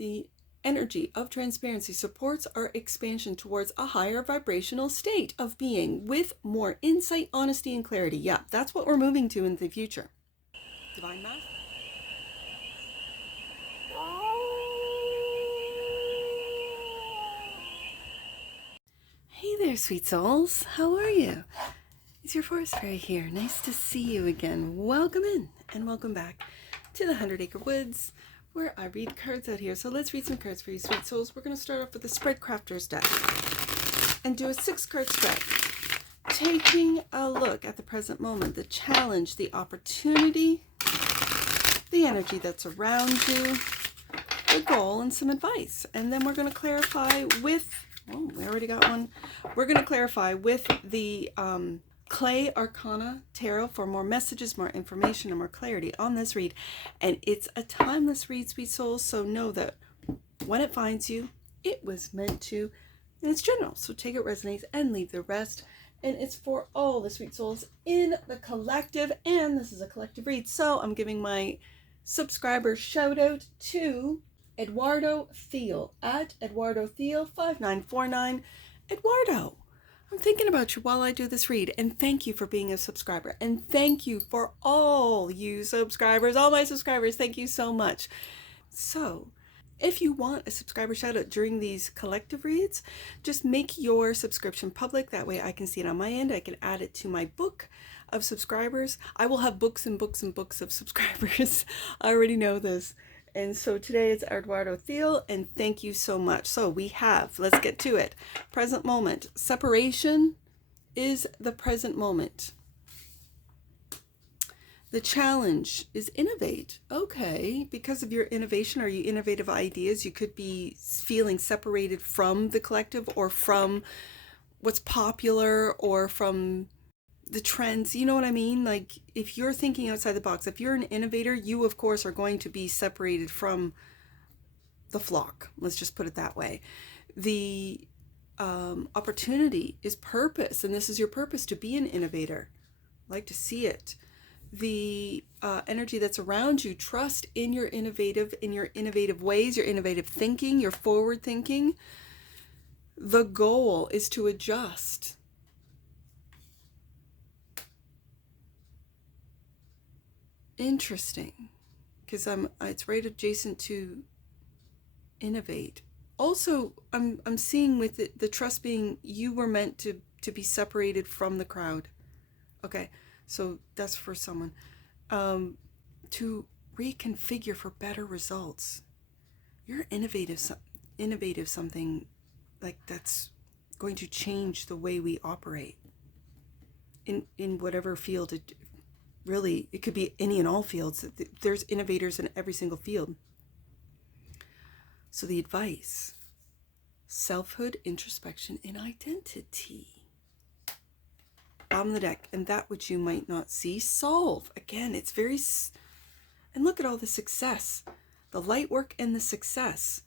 The energy of transparency supports our expansion towards a higher vibrational state of being with more insight, honesty, and clarity. Yeah, that's what we're moving to in the future. Divine Math. Hey there, sweet souls. How are you? It's your forest fairy here. Nice to see you again. Welcome in and welcome back to the 100 Acre Woods, where I read cards out here. So let's read some cards for you, sweet souls. We're going to start off with the Spread CRAFTER'S deck and do a 6-card spread, taking a look at the present moment, the challenge, the opportunity, the energy that's around you, the goal, and some advice. And then we're going to clarify with, oh, we already got one. We're going to clarify with the Clay Arcana Tarot for more messages, more information, and more clarity on this read. And it's a timeless read, sweet souls, so know that when it finds you, it was meant to, and it's general, so take it resonates and leave the rest. And it's for all the sweet souls in the collective, and this is a collective read, so I'm giving my subscriber shout out to Eduardo Thiel at Eduardo Thiel 5949. Eduardo, I'm thinking about you while I do this read, and thank you for being a subscriber, and thank you for all you subscribers, all my subscribers. Thank you so much. So if you want a subscriber shout out during these collective reads, just make your subscription public. That way I can see it on my end. I can add it to my book of subscribers. I will have books and books and books of subscribers. I already know this. And so today it's Eduardo Thiel, and thank you so much. So we have, let's get to it. Present moment. Separation is the present moment. The challenge is innovate. Okay, because of your innovation or your innovative ideas, you could be feeling separated from the collective or from what's popular or from the trends. You know what I mean? Like if you're thinking outside the box, if you're an innovator, you of course are going to be separated from the flock. Let's just put it that way. The opportunity is purpose, and this is your purpose, to be an innovator. I like to see it. The energy that's around you, trust in your innovative ways, your innovative thinking, your forward thinking. The goal is to adjust. Interesting, because it's right adjacent to innovate. Also, I'm seeing with it, the trust being you were meant to be separated from the crowd. Okay, so that's for someone. To reconfigure for better results. You're innovative something like that's going to change the way we operate in whatever field it. Really, it could be any and all fields. There's innovators in every single field. So the advice, selfhood, introspection, and identity. Bottom of the deck, and that which you might not see, solve. Again, it's very, and look at all the success, the light work and the success.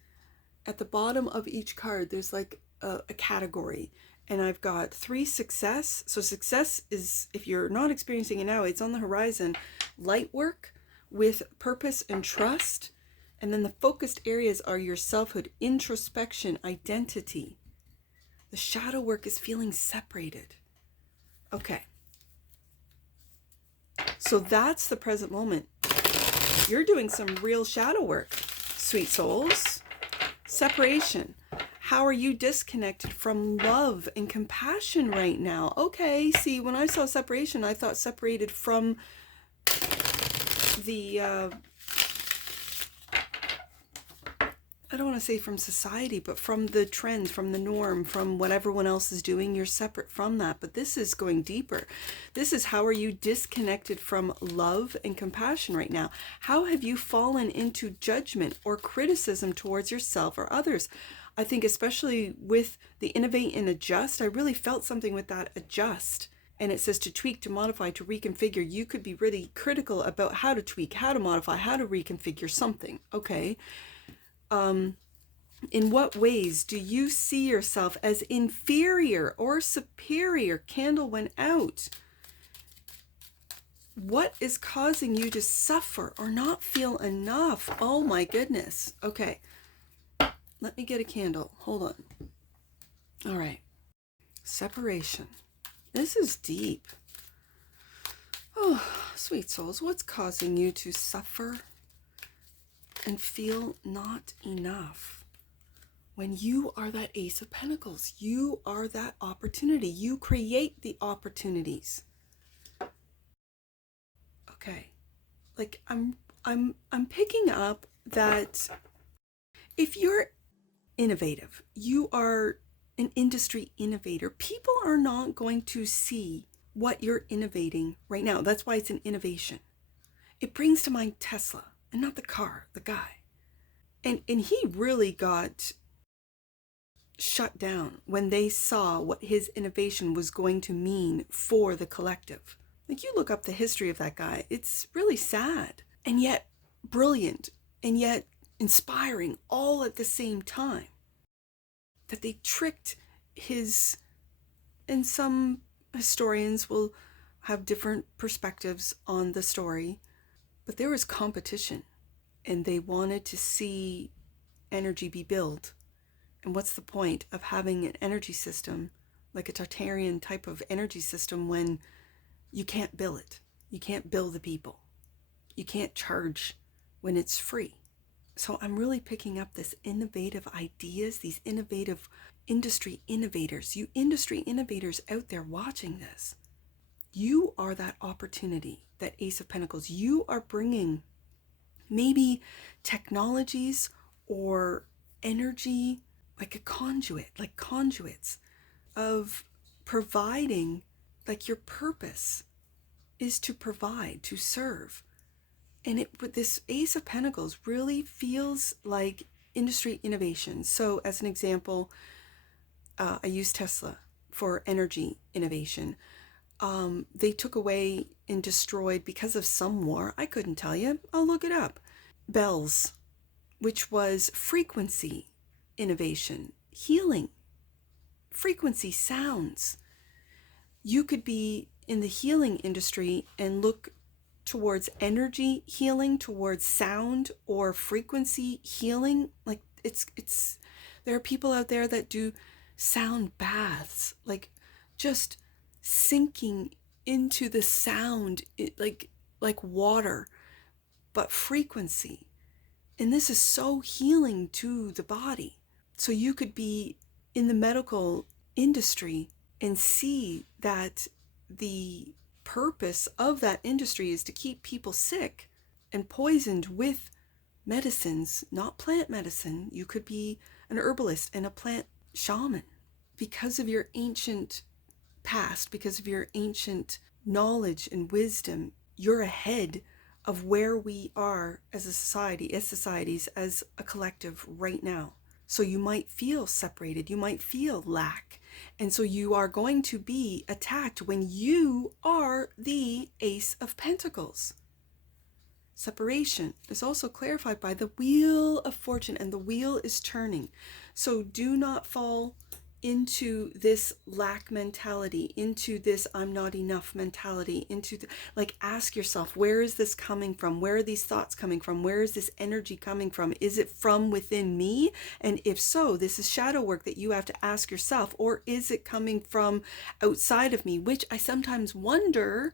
At the bottom of each card, there's like a category. And I've got 3 success. So success is, if you're not experiencing it now, it's on the horizon. Light work with purpose and trust. And then the focused areas are your selfhood, introspection, identity. The shadow work is feeling separated. Okay. So that's the present moment. You're doing some real shadow work, sweet souls. Separation. How are you disconnected from love and compassion right now? Okay, see, when I saw separation, I thought separated from the, I don't want to say from society, but from the trends, from the norm, from what everyone else is doing. You're separate from that. But this is going deeper. This is how are you disconnected from love and compassion right now? How have you fallen into judgment or criticism towards yourself or others? I think especially with the innovate and adjust, I really felt something with that adjust. And it says to tweak, to modify, to reconfigure. You could be really critical about how to tweak, how to modify, how to reconfigure something. Okay. In what ways do you see yourself as inferior or superior? Candle went out. What is causing you to suffer or not feel enough? Oh my goodness. Okay. Let me get a candle. Hold on. All right. Separation. This is deep. Oh, sweet souls, what's causing you to suffer and feel not enough? When you are that Ace of Pentacles, you are that opportunity. You create the opportunities. Okay. Like I'm picking up that if you're innovative, you are an industry innovator, people are not going to see what you're innovating right now. That's why it's an innovation. It brings to mind Tesla, and not the car, the guy. And he really got shut down when they saw what his innovation was going to mean for the collective. Like, you look up the history of that guy, it's really sad, and yet brilliant, and yet inspiring all at the same time. That they tricked his, and some historians will have different perspectives on the story, but there was competition, and they wanted to see energy be built. And what's the point of having an energy system, like a Tartarian type of energy system, when you can't bill it? You can't bill the people. You can't charge when it's free. So I'm really picking up this innovative ideas, these innovative industry innovators. You industry innovators out there watching this, you are that opportunity, that Ace of Pentacles. You are bringing maybe technologies or energy, like a conduit, like conduits of providing, like your purpose is to provide, to serve. And this Ace of Pentacles really feels like industry innovation. So as an example, I use Tesla for energy innovation. They took away and destroyed, because of some war, I couldn't tell you, I'll look it up, bells, which was frequency innovation, healing, frequency sounds. You could be in the healing industry and look towards energy healing, towards sound or frequency healing. Like it's there are people out there that do sound baths, like just sinking into the sound, like water, but frequency. And this is so healing to the body. So you could be in the medical industry and see that the purpose of that industry is to keep people sick and poisoned with medicines, not plant medicine. You could be an herbalist and a plant shaman. Because of your ancient past, because of your ancient knowledge and wisdom, you're ahead of where we are as a society, as societies, as a collective right now. So you might feel separated, you might feel lack. And so you are going to be attacked when you are the Ace of Pentacles. Separation is also clarified by the Wheel of Fortune, and the wheel is turning. So do not fall into this lack mentality, into this I'm not enough mentality, ask yourself, where is this coming from? Where are these thoughts coming from? Where is this energy coming from? Is it from within me? And if so, this is shadow work that you have to ask yourself. Or is it coming from outside of me? Which I sometimes wonder,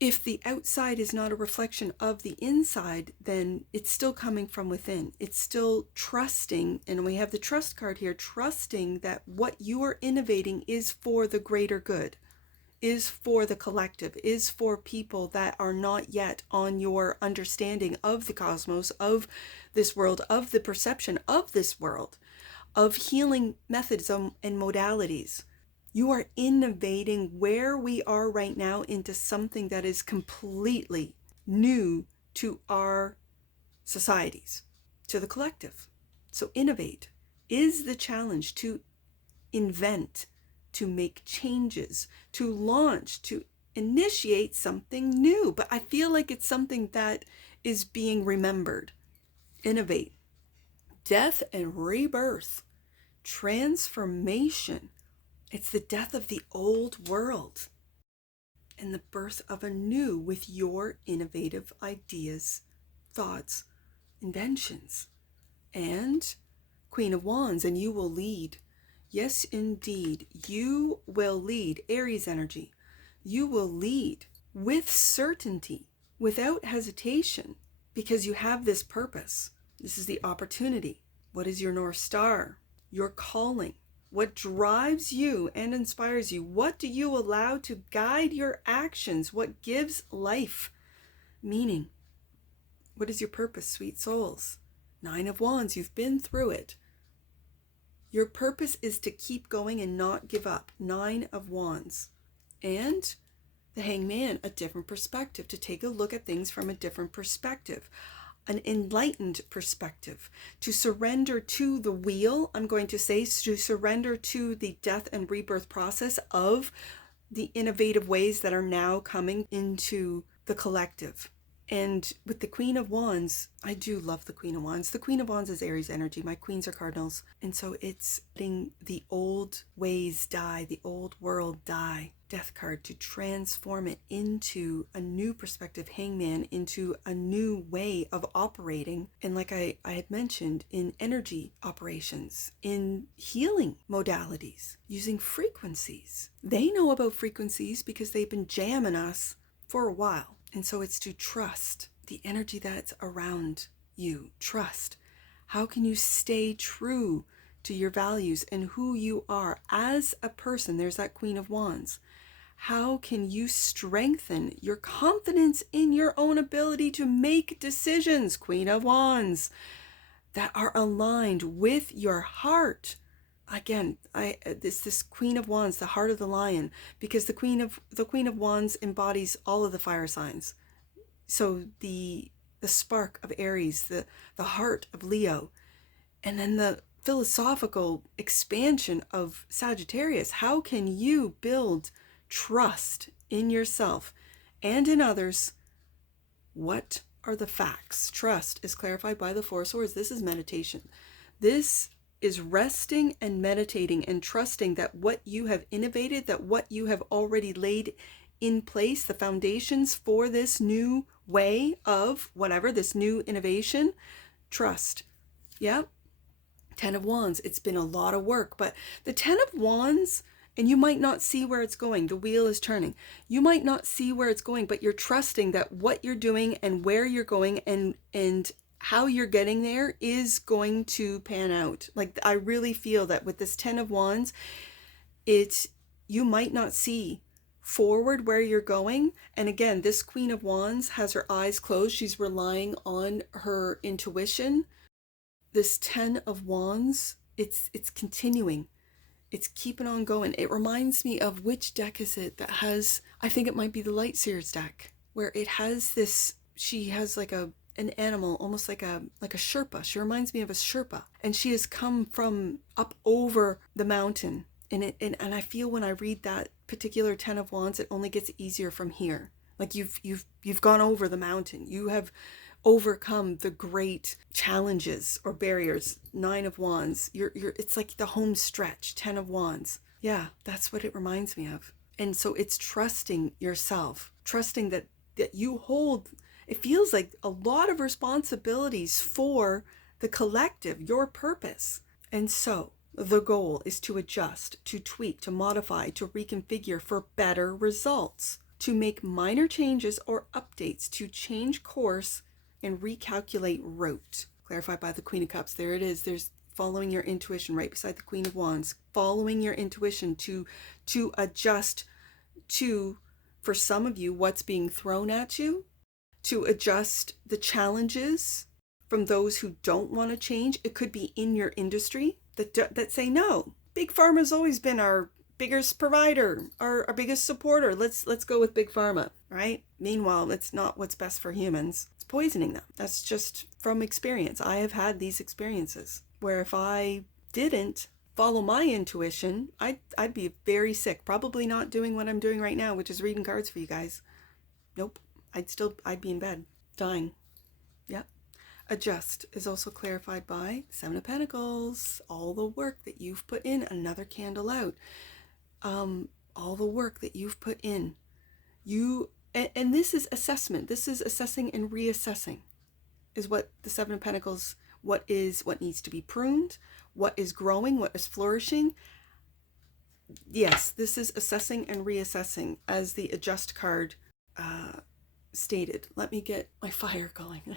if the outside is not a reflection of the inside, then it's still coming from within. It's still trusting, and we have the trust card here, trusting that what you are innovating is for the greater good, is for the collective, is for people that are not yet on your understanding of the cosmos, of this world, of the perception of this world, of healing methods and modalities. You are innovating where we are right now into something that is completely new to our societies, to the collective. So innovate is the challenge, to invent, to make changes, to launch, to initiate something new. But I feel like it's something that is being remembered. Innovate. Death and rebirth. Transformation. It's the death of the old world and the birth of a new with your innovative ideas, thoughts, inventions. And Queen of Wands, and you will lead. Yes, indeed. You will lead. Aries energy. You will lead with certainty, without hesitation, because you have this purpose. This is the opportunity. What is your North Star? Your calling. What drives you and inspires you? What do you allow to guide your actions? What gives life meaning? What is your purpose, sweet souls? 9 of Wands, you've been through it. Your purpose is to keep going and not give up. 9 of Wands. And the Hangman, a different perspective, to take a look at things from a different perspective. An enlightened perspective, to surrender to the wheel, I'm going to say, to surrender to the death and rebirth process of the innovative ways that are now coming into the collective. And with the Queen of Wands, I do love the Queen of Wands. The Queen of Wands is Aries energy. My queens are cardinals. And so it's letting the old ways die, the old world die. Death card, to transform it into a new perspective. Hangman, into a new way of operating. And like I had mentioned, in energy operations, in healing modalities, using frequencies. They know about frequencies because they've been jamming us for a while. And so it's to trust the energy that's around you. Trust. How can you stay true to your values and who you are as a person? There's that Queen of Wands. How can you strengthen your confidence in your own ability to make decisions, Queen of Wands, that are aligned with your heart? Again, this Queen of Wands, the heart of the lion, because the Queen of Wands embodies all of the fire signs. So the spark of Aries, the heart of Leo, and then the philosophical expansion of Sagittarius. How can you build trust in yourself and in others? What are the facts? Trust is clarified by the Four Swords. This is meditation. This is resting and meditating and trusting that what you have innovated, that what you have already laid in place, the foundations for this new way of whatever, this new innovation, trust. Yeah. 10 of Wands. It's been a lot of work, but the 10 of Wands, and you might not see where it's going. The wheel is turning. You might not see where it's going, but you're trusting that what you're doing and where you're going and how you're getting there is going to pan out. Like, I really feel that with this 10 of Wands, you might not see forward where you're going. And again, this Queen of Wands has her eyes closed. She's relying on her intuition. This 10 of Wands, it's continuing. It's keeping on going. It reminds me of, which deck is it that has, I think it might be the Light Seers deck, where it has this, she has like an animal, almost like a Sherpa. She reminds me of a Sherpa, and she has come from up over the mountain. And I feel when I read that particular 10 of Wands, it only gets easier from here. Like you've gone over the mountain. You have overcome the great challenges or barriers. 9 of Wands. It's like the home stretch. 10 of Wands. Yeah, that's what it reminds me of. And so it's trusting yourself, trusting that you hold, it feels like a lot of responsibilities for the collective, your purpose. And so the goal is to adjust, to tweak, to modify, to reconfigure for better results, to make minor changes or updates, to change course and recalculate route. Clarified by the Queen of Cups. There it is. There's following your intuition right beside the Queen of Wands. Following your intuition to adjust to, for some of you, what's being thrown at you, to adjust the challenges from those who don't want to change. It could be in your industry that say, no, Big Pharma's always been our biggest provider, our biggest supporter. Let's go with Big Pharma, right? Meanwhile, it's not what's best for humans. It's poisoning them. That's just from experience. I have had these experiences where if I didn't follow my intuition, I'd be very sick. Probably not doing what I'm doing right now, which is reading cards for you guys. Nope. I'd be in bed, dying. Yep. Adjust is also clarified by 7 of Pentacles. All the work that you've put in, another candle out. All the work that you've put in. And this is assessment. This is assessing and reassessing, is what the 7 of Pentacles, what needs to be pruned, what is growing, what is flourishing. Yes, this is assessing and reassessing, as the adjust card stated. Let me get my fire going.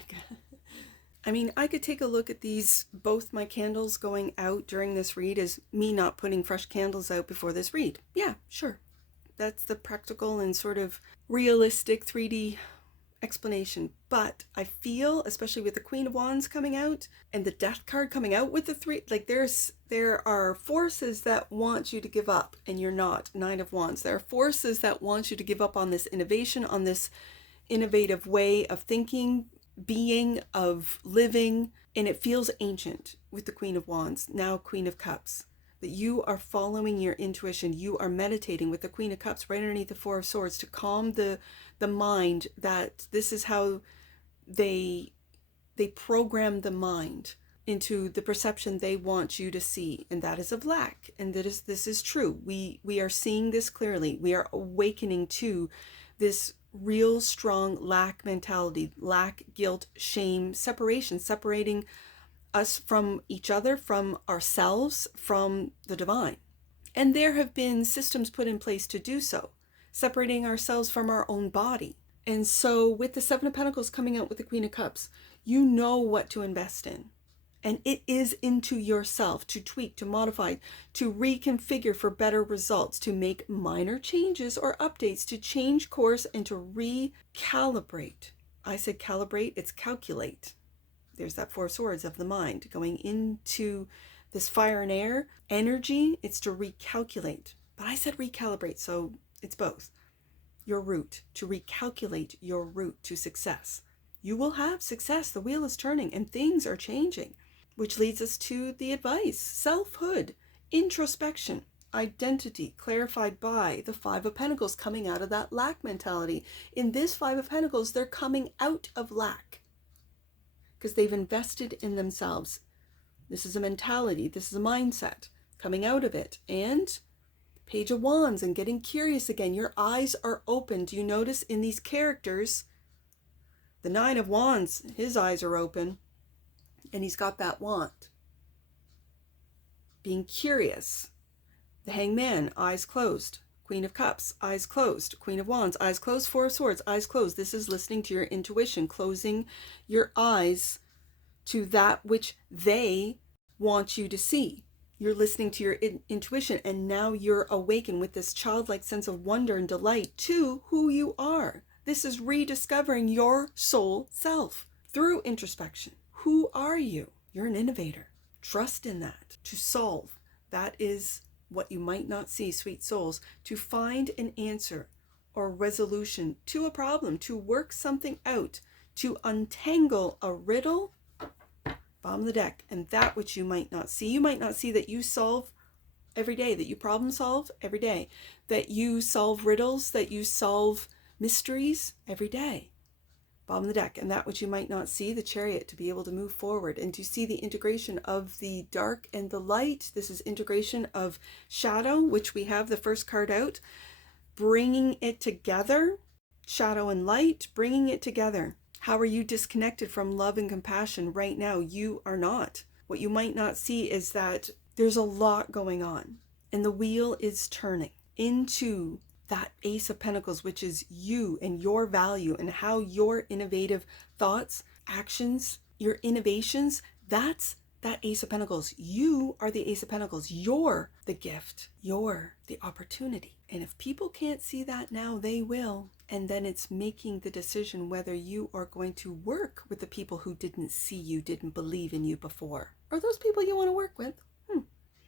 I mean, I could take a look at these, both my candles going out during this read as me not putting fresh candles out before this read. Yeah, sure. That's the practical and sort of realistic 3D explanation. But I feel, especially with the Queen of Wands coming out and the Death card coming out with the three, like there are forces that want you to give up and you're not. Nine of Wands. There are forces that want you to give up on this innovation, on this innovative way of thinking, being, of living, and it feels ancient with the Queen of Wands, now Queen of Cups, that you are following your intuition. You are meditating with the Queen of Cups right underneath the Four of Swords to calm the mind, that this is how they program the mind into the perception they want you to see, and that is of lack. And this is true. We are seeing this clearly. We are awakening to this real strong lack mentality, lack, guilt, shame, separation, separating us from each other, from ourselves, from the divine. And there have been systems put in place to do so, separating ourselves from our own body. And so with the Seven of Pentacles coming out with the Queen of Cups, you know what to invest in. And it is into yourself to tweak, to modify, to reconfigure for better results, to make minor changes or updates, to change course and to recalibrate. I said calibrate, it's calculate. There's that Four Swords of the mind going into this fire and air energy. It's to recalculate. But I said recalibrate, so it's both. Your route, to recalculate your route to success. You will have success. The wheel is turning and things are changing. Which leads us to the advice, selfhood, introspection, identity, clarified by the Five of Pentacles, coming out of that lack mentality. In this Five of Pentacles, they're coming out of lack because they've invested in themselves. This is a mentality, this is a mindset, coming out of it. And Page of Wands and getting curious again. Your eyes are open. Do you notice in these characters, the Nine of Wands, his eyes are open. And he's got that wand. Being curious. The Hangman, eyes closed. Queen of Cups, eyes closed. Queen of Wands, eyes closed. Four of Swords, eyes closed. This is listening to your intuition, closing your eyes to that which they want you to see. You're listening to your intuition, and now you're awakened with this childlike sense of wonder and delight to who you are. This is rediscovering your soul self through introspection. Who are you? You're an innovator. Trust in that. To solve. That is what you might not see, sweet souls. To find an answer or resolution to a problem. To work something out. To untangle a riddle. Bottom of the deck. And that which you might not see. You might not see that you solve every day. That you problem solve every day. That you solve riddles. That you solve mysteries every day. Bottom of the deck. And that which you might not see, the Chariot, to be able to move forward and to see the integration of the dark and the light. This is integration of shadow, which we have the first card out, bringing it together, shadow and light, bringing it together. How are you disconnected from love and compassion right now? You are not. What you might not see is that there's a lot going on and the wheel is turning into that Ace of Pentacles, which is you and your value and how your innovative thoughts, actions, your innovations, that's that Ace of Pentacles. You are the Ace of Pentacles. You're the gift. You're the opportunity. And if people can't see that now, they will. And then it's making the decision whether you are going to work with the people who didn't see you, didn't believe in you before. Are those people you want to work with?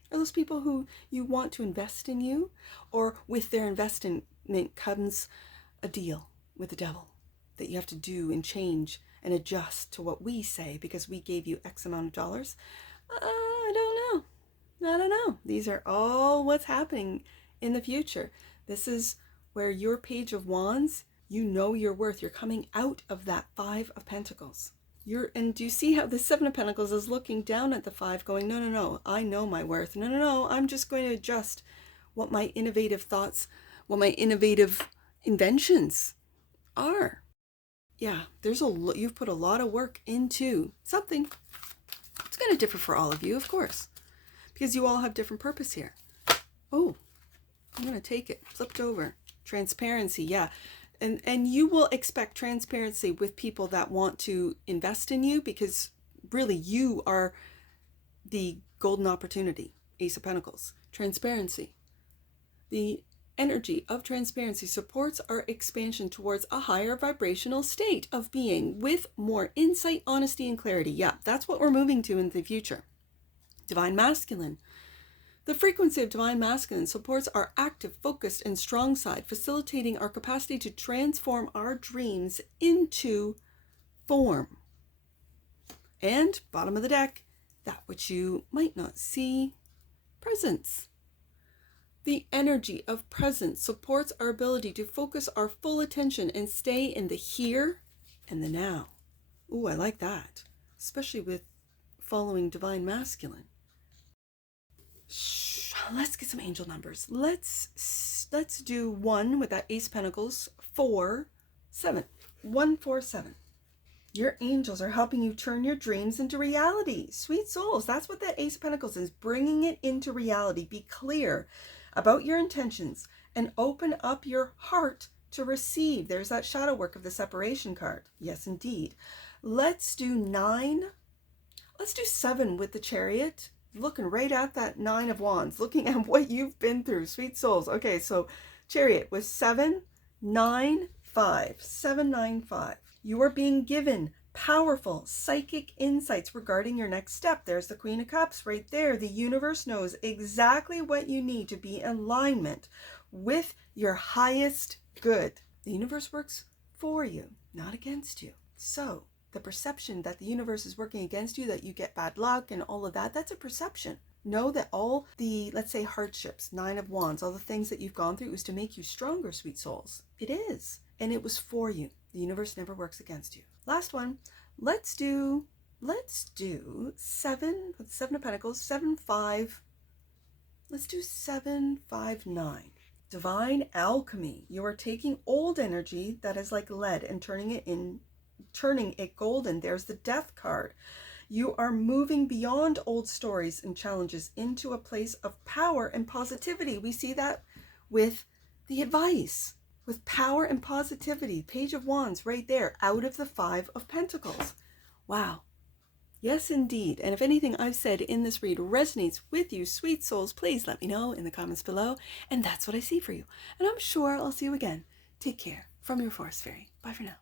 Are those people who you want to invest in you? Or with their investment comes a deal with the devil that you have to do and change and adjust to what we say because we gave you X amount of dollars? I don't know. These are all what's happening in the future. This is where your Page of Wands, you know your worth. You're coming out of that Five of Pentacles. And do you see how the Seven of Pentacles is looking down at the Five going, no, I know my worth. No, I'm just going to adjust what my innovative thoughts, what my innovative inventions are. Yeah, you've put a lot of work into something. It's going to differ for all of you, of course, because you all have different purpose here. Oh, I'm going to take it. Flipped over. Transparency, yeah. And you will expect transparency with people that want to invest in you, because really you are the golden opportunity. Ace of Pentacles. Transparency. The energy of transparency supports our expansion towards a higher vibrational state of being with more insight, honesty, and clarity. Yeah, that's what we're moving to in the future. Divine Masculine. The frequency of Divine Masculine supports our active, focused, and strong side, facilitating our capacity to transform our dreams into form. And, bottom of the deck, that which you might not see, Presence. The energy of presence supports our ability to focus our full attention and stay in the here and the now. Ooh, I like that, especially with following Divine Masculine. Let's get some angel numbers. Let's do 1 with that Ace of Pentacles. 4, 7. 1, 4, 7. Your angels are helping you turn your dreams into reality. Sweet souls, that's what that Ace of Pentacles is, bringing it into reality. Be clear about your intentions and open up your heart to receive. There's that shadow work of the separation card. Yes, indeed. Let's do 9. Let's do 7 with the Chariot. Looking right at that 9 of Wands, looking at what you've been through, sweet souls. Okay, so Chariot was 7, 9, 5. 7, 9, 5. You are being given powerful psychic insights regarding your next step. There's the Queen of Cups right there. The universe knows exactly what you need to be in alignment with your highest good. The universe works for you, not against you. So the perception that the universe is working against you, that you get bad luck and all of that, that's a perception. Know that all the, let's say, hardships, 9 of Wands, all the things that you've gone through was to make you stronger, sweet souls. It is. And it was for you. The universe never works against you. Last one. Let's do 7, with 7 of Pentacles, 7, 5. Let's do 7, 5, 9. Divine Alchemy. You are taking old energy that is like lead and turning it golden. There's the Death card. You are moving beyond old stories and challenges into a place of power and positivity. We see that with the advice, with power and positivity. Page of Wands right there, out of the 5 of Pentacles. Wow. Yes, indeed. And if anything I've said in this read resonates with you, sweet souls, please let me know in the comments below. And that's what I see for you. And I'm sure I'll see you again. Take care. From your Forest Fairy. Bye for now.